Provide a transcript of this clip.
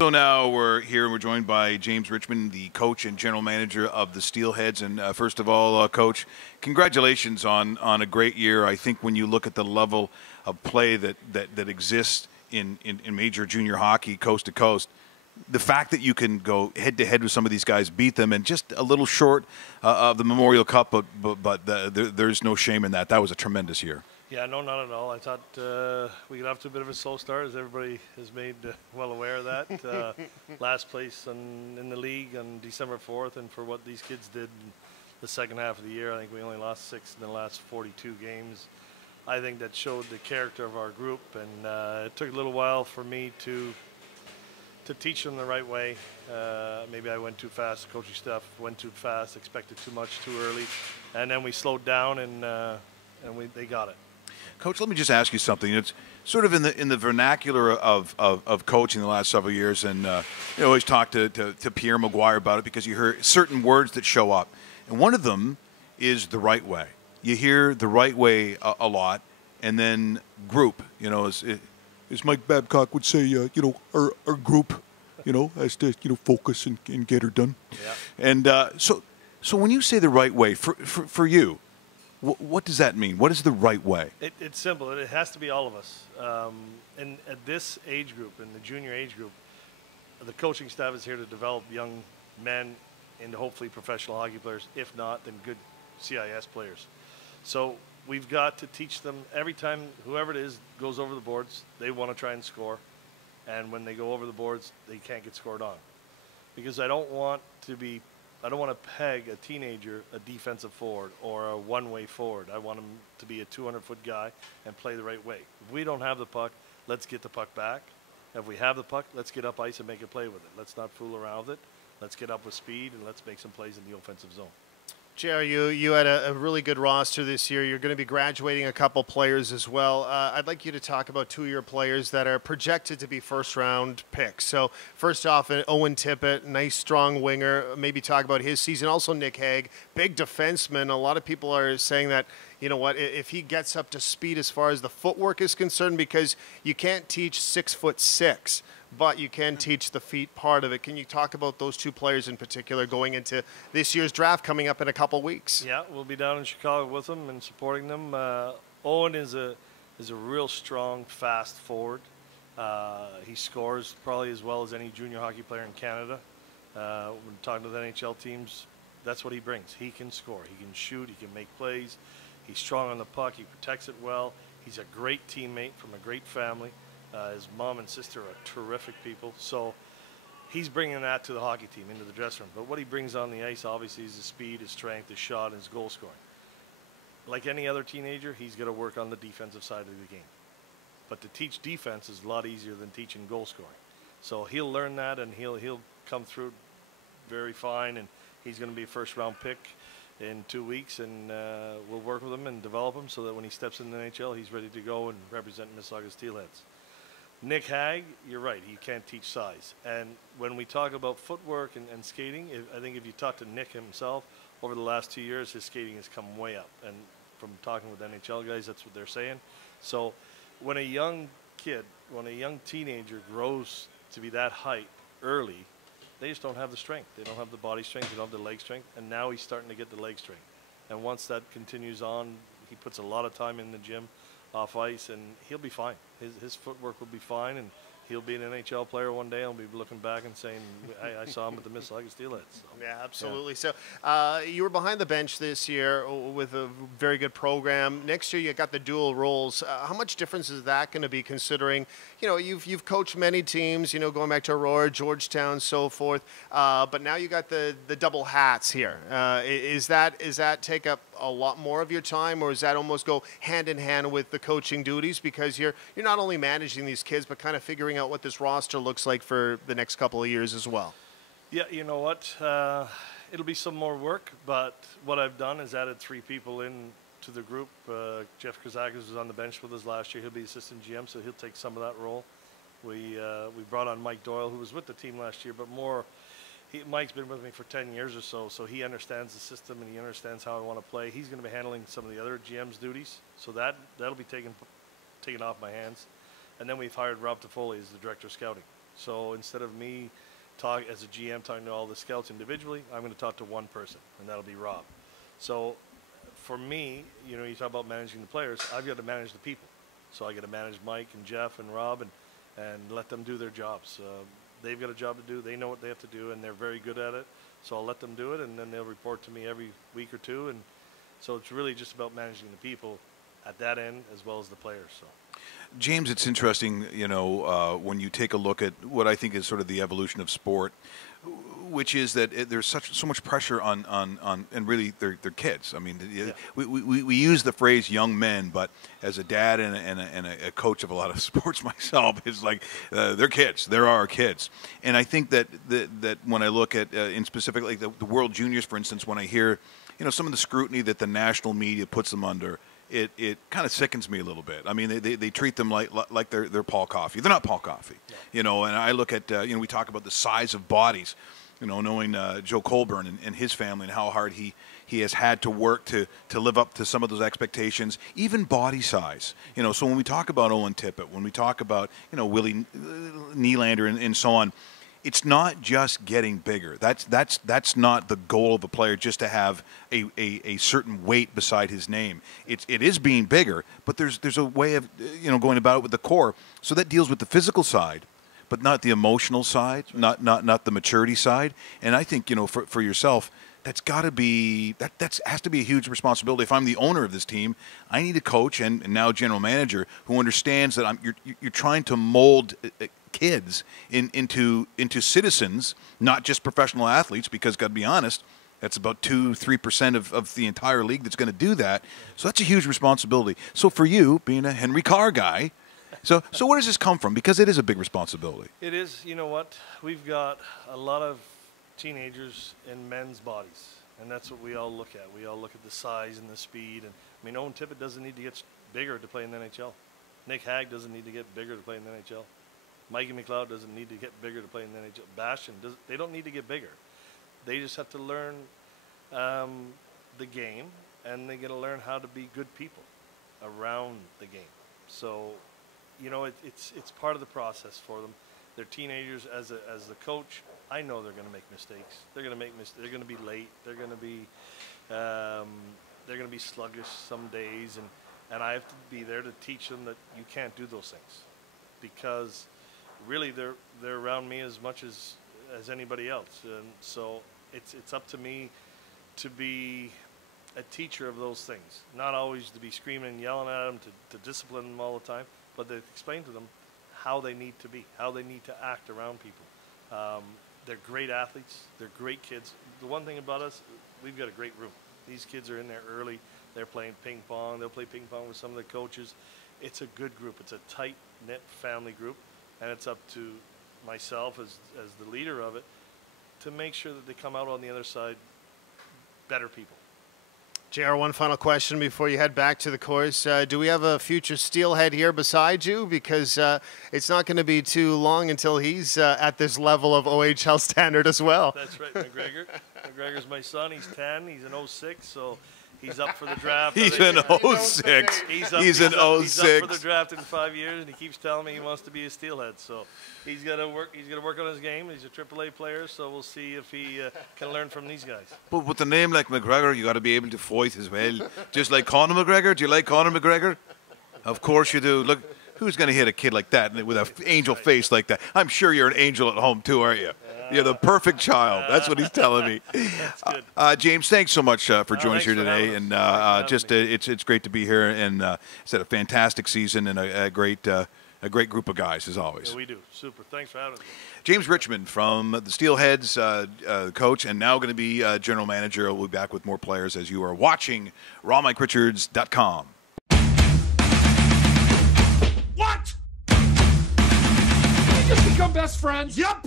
So now we're here and we're joined by James Richmond, the coach and general manager of the Steelheads. And first of all, Coach, congratulations on a great year. I think when you look at the level of play that exists in major junior hockey coast to coast, the fact that you can go head-to-head with some of these guys, beat them, and just a little short of the Memorial Cup, but there's no shame in that. That was a tremendous year. Yeah, no, not at all. I thought we got off to a bit of a slow start, as everybody is made well aware of that. Last place in the league on December 4th, and for what these kids did in the second half of the year, I think we only lost 6 in the last 42 games. I think that showed the character of our group, and it took a little while for me to teach them the right way. Maybe I went too fast. Coaching staff went too fast, expected too much too early, and then we slowed down, and they got it. Coach, let me just ask you something. It's sort of in the vernacular of coaching the last several years, and you always talk to Pierre Maguire about it because you hear certain words that show up, and one of them is the right way. You hear the right way a lot, and then group. You know, as Mike Babcock would say, our group, has to focus and get her done. Yeah. And so when you say the right way for you, what does that mean? What is the right way? It's simple. It has to be all of us. And at this age group, in the junior age group, the coaching staff is here to develop young men into hopefully professional hockey players. If not, then good CIS players. So we've got to teach them every time whoever it is goes over the boards, they want to try and score. And when they go over the boards, they can't get scored on. Because I don't want to peg a teenager a defensive forward or a one-way forward. I want him to be a 200-foot guy and play the right way. If we don't have the puck, let's get the puck back. If we have the puck, let's get up ice and make a play with it. Let's not fool around with it. Let's get up with speed, and let's make some plays in the offensive zone. JR, you had a really good roster this year. You're going to be graduating a couple players as well. I'd like you to talk about 2 of your players that are projected to be first-round picks. So first off, Owen Tippett, nice, strong winger. Maybe talk about his season. Also Nick Haig, big defenseman. A lot of people are saying that, if he gets up to speed as far as the footwork is concerned, because you can't teach 6'6", but you can teach the feet part of it. Can you talk about those 2 players in particular going into this year's draft coming up in a couple weeks? Yeah, we'll be down in Chicago with them and supporting them. Owen is a real strong, fast forward. He scores probably as well as any junior hockey player in Canada. When talking to the NHL teams, that's what he brings. He can score. He can shoot. He can make plays. He's strong on the puck. He protects it well. He's a great teammate from a great family. His mom and sister are terrific people. So he's bringing that to the hockey team, into the dressing room. But what he brings on the ice, obviously, is his speed, his strength, his shot, and his goal scoring. Like any other teenager, he's got to work on the defensive side of the game. But to teach defense is a lot easier than teaching goal scoring. So he'll learn that, and he'll come through very fine, and he's going to be a first-round pick in 2 weeks, and we'll work with him and develop him so that when he steps in the NHL, he's ready to go and represent Mississauga Steelheads. Nick Haig, you're right, you can't teach size. And when we talk about footwork and skating, I think if you talk to Nick himself, over the last 2 years, his skating has come way up. And from talking with NHL guys, that's what they're saying. So when a young kid, when a young teenager grows to be that height early, they just don't have the strength. They don't have the body strength. They don't have the leg strength. And now he's starting to get the leg strength. And once that continues on, he puts a lot of time in the gym, off ice, and he'll be fine. His footwork will be fine, and he'll be an NHL player one day. I'll be looking back and saying, I saw him at the Mississauga Steelheads. So, yeah, absolutely. Yeah. So you were behind the bench this year with a very good program. Next year you got the dual roles. How much difference is that going to be, considering, you've coached many teams, going back to Aurora, Georgetown, so forth, but now you got the double hats here. Is that take up a lot more of your time, or does that almost go hand in hand with the coaching duties, because you're not only managing these kids but kind of figuring out what this roster looks like for the next couple of years as well? Yeah, you know what? It'll be some more work, but what I've done is added 3 people in to the group. Jeff Kazakis was on the bench with us last year. He'll be assistant GM, so he'll take some of that role. We brought on Mike Doyle, who was with the team last year, but Mike's been with me for 10 years or so he understands the system and he understands how I want to play. He's going to be handling some of the other GM's duties, so that'll be taken off my hands. And then we've hired Rob Toffoli as the director of scouting. So instead of me as a GM talking to all the scouts individually, I'm going to talk to one person, and that'll be Rob. So for me, you talk about managing the players, I've got to manage the people. So I got to manage Mike and Jeff and Rob and let them do their jobs. They've got a job to do. They know what they have to do, and they're very good at it. So I'll let them do it, and then they'll report to me every week or two. And so it's really just about managing the people at that end as well as the players. So, James, it's interesting, when you take a look at what I think is sort of the evolution of sport, which is that there's so much pressure on and really they're kids. I mean, we use the phrase young men, but as a dad and a coach of a lot of sports myself, it's like they're kids. They're our kids. And I think that when I look at in specifically the World Juniors, for instance, when I hear some of the scrutiny that the national media puts them under, it kind of sickens me a little bit. I mean, they treat them like they're Paul Coffey. They're not Paul Coffey, And I look at we talk about the size of bodies, knowing Joe Colburn and his family and how hard he has had to work to live up to some of those expectations, even body size. So when we talk about Owen Tippett, when we talk about Willie Nylander and so on, it's not just getting bigger. That's not the goal of a player, just to have a certain weight beside his name. It is being bigger, but there's a way of going about it with the core. So that deals with the physical side, but not the emotional side, not the maturity side. And I think for yourself, that's got to be that has to be a huge responsibility. If I'm the owner of this team, I need a coach and now general manager who understands that you're trying to mold kids into citizens, not just professional athletes, because got to be honest, that's about 2-3% of the entire league that's going to do that. So that's a huge responsibility. So for you, being a Henry Carr guy, so where does this come from? Because it is a big responsibility. it is. You know what? We've got a lot of teenagers in men's bodies, and that's what we all look at. We all look at the size and the speed. And I mean, Owen Tippett doesn't need to get bigger to play in the NHL. Nick Haig doesn't need to get bigger to play in the NHL. Mikey McLeod doesn't need to get bigger to play in the NHL. Bastian, they don't need to get bigger. They just have to learn the game, and they got to learn how to be good people around the game. So, it's part of the process for them. They're teenagers. As the coach, I know they're going to make mistakes. They're going to make mistakes. They're going to be late. They're going to be sluggish some days, and I have to be there to teach them that you can't do those things, because really they're around me as much as anybody else. And so it's up to me to be a teacher of those things, not always to be screaming and yelling at them to discipline them all the time, but to explain to them how they need to be, how they need to act around people. They're great athletes. They're great kids. The one thing about us, we've got a great room. These kids are in there early. They're playing ping pong. They'll play ping pong with some of the coaches. It's a good group. It's a tight-knit family group. And it's up to myself as the leader of it to make sure that they come out on the other side better people. JR, one final question before you head back to the course. Do we have a future Steelhead here beside you? Because it's not going to be too long until he's at this level of OHL standard as well. That's right, McGregor. McGregor's my son. He's 10. He's an 06, so he's up for the draft. He's an 06. He's an 06. He's up for the draft in 5 years, and he keeps telling me he wants to be a Steelhead. So he's got to work. He's got to work on his game. He's a AAA player, so we'll see if he can learn from these guys. But with a name like McGregor, you got to be able to fight as well. Just like Conor McGregor. Do you like Conor McGregor? Of course you do. Look, who's going to hit a kid like that with an angel face like that? I'm sure you're an angel at home too, aren't you? You're the perfect child. That's what he's telling me. That's good. James, thanks so much for joining us here today, and just it's great to be here. And it's had a fantastic season and a great group of guys as always. Yeah, we do. Super. Thanks for having me. James Richmond from the Steelheads, coach, and now going to be general manager. We'll be back with more players as you are watching RawMikeRichards.com. What? Did we just become best friends? Yup.